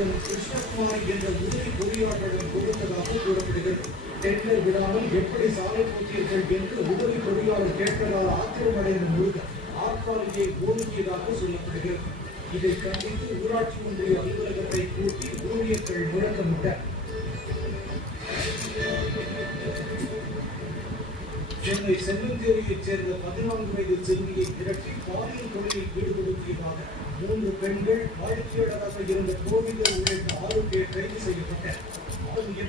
அமைச்சர் கிருஷ்ணகுமார் என்ற உதவி பொறியாளரிடம் கொடுத்ததாக கூறப்படுகிறது. டெண்டர் விடாமல் எப்படி சாலை போட்டீர்கள் என்று உதவி பொறியாளர் கேட்டதால் ஆத்திரமடைந்த முருகன் ஆட்காலியை ஓடுகியதாக சொல்லப்படுகிறது. இதை கண்டித்து ஊராட்சி ஒன்றிய அலுவலகத்தை கூட்டி ஊழியர்கள் முழக்கமிட்டனர். சென்னை செல்லஞ்சேரியைச் சேர்ந்த 14 வயது சிறுமியை மிரட்டி பாலியல் தொழிலில் ஈடுபடுத்தியதாக 3 பெண்கள் வாடிக்கையாளராக இருந்த கோவில்கள் உள்ளிட்ட 6 பேர் கைது செய்யப்பட்டனர்.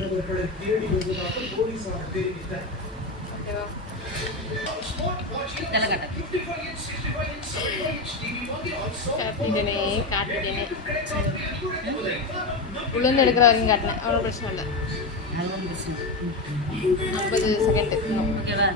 அவர்களை தேடி வருவதாக போலீசார் தெரிவித்தனர். உளுந்து எடுக்கிற வரைக்கும் காட்டினேன், அவ்வளோ பிரச்சனை இல்லை. 50 செகண்ட் ஓகேவா?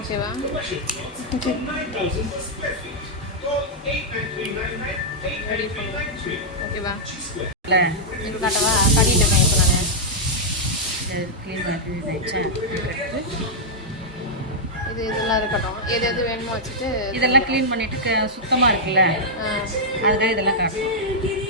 ஓகேவா? ஓகேவா? எனக்கு காட்டவா? காட்டிட்டு இருக்கேன் இப்போ நான். இது இதெல்லாம் இருக்கட்டும். எது எது வேணுமோ வச்சுட்டு இதெல்லாம் க்ளீன் பண்ணிவிட்டு சுத்தமாக இருக்குல்ல, அதுக்காக இதெல்லாம் காட்டணும்.